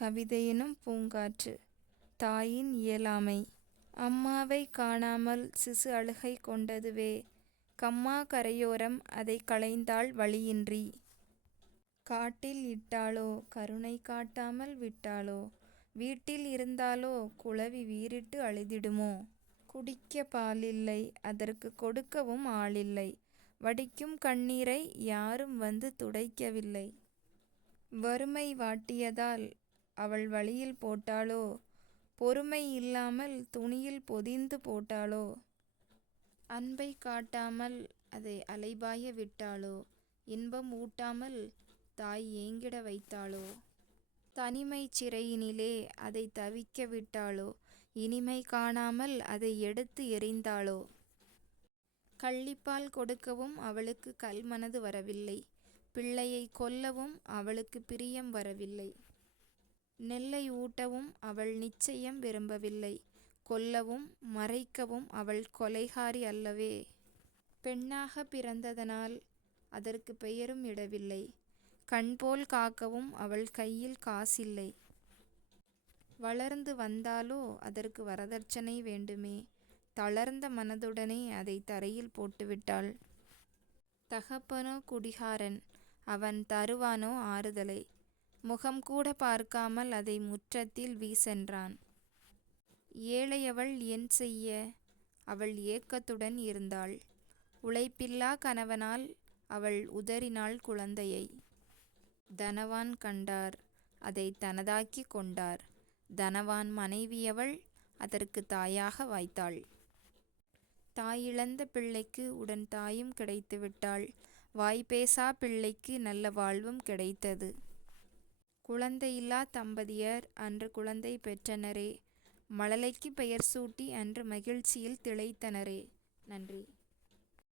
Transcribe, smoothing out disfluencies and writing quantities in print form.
கவிதையினும் பூங்காற்று. தாயின் இயலாமை. அம்மாவை காணாமல் சிசு அழுகை கொண்டதுவே. கம்மா கரையோரம் அதைக் களைந்தாள் வழியின்றி. காட்டில் இட்டாளோ கருணை காட்டாமல் விட்டாளோ. வீட்டில் இருந்தாலோ குளவி வீறிட்டு அழுதிடுமோ. குடிக்க பாலில்லை அதற்குக் கொடுக்கவும் ஆளில்லை. வடிக்கும் கண்ணீரை யாரும் வந்து துடைக்கவில்லை. வறுமை வாட்டியதால் அவள் வழியில் போட்டாளோ. பொறுமை இல்லாமல் துணியில் பொதிந்து போட்டாளோ. அன்பைக் காட்டாமல் அதை அலைபாய விட்டாளோ. இன்பம் ஊட்டாமல் தாய் ஏங்கிட வைத்தாளோ. தனிமைச் சிறையினிலே அதைத் தவிக்க விட்டாளோ. இனிமை காணாமல் அதை எடுத்து எறிந்தாளோ. கள்ளிப்பால் கொடுக்கவும் அவளுக்கு கல்மனது வரவில்லை. பிள்ளையைக் கொல்லவும் அவளுக்கு பிரியம் வரவில்லை. நெல்லை ஊட்டவும் அவள் நிச்சயம் விரும்பவில்லை. கொல்லவும் மறைக்கவும் அவள் கொலைகாரி அல்லவே. பெண்ணாகப் பிறந்ததனால் அதற்குப் பெயரும் இடவில்லை. கண்போல் காக்கவும் அவள் கையில் காசில்லை. வளர்ந்து வந்தாலோ அதற்கு வரதட்சணை வேண்டுமே. தளர்ந்த மனதுடனே அதைத் தரையில் போட்டுவிட்டாள். தகப்பனோ குடிகாரன். அவன் தருவானோ ஆறுதலை. முகம் கூட பார்க்காமல் அதை முற்றத்தில் வீசென்றான். ஏழையவள் என் செய்ய. அவள் ஏக்கத்துடன் இருந்தாள். உழைப்பில்லா கணவனால் அவள் உதறினாள் குழந்தையை. தனவான் கண்டார் அதைத் தனதாக்கிக் கொண்டார். தனவான் மனைவியவள் அதற்குத் தாயாக வாய்த்தாள். தாயிழந்த பிள்ளைக்கு உடன் தாயும் கிடைத்துவிட்டாள். வாய்பேசா பிள்ளைக்கு நல்ல வாழ்வும் கிடைத்தது. குழந்தையில்லா தம்பதியர் அன்று குழந்தை பெற்றனரே. மழலைக்குப் பெயர் சூட்டி அன்று மகிழ்ச்சியில் திளைத்தனரே. நன்றி.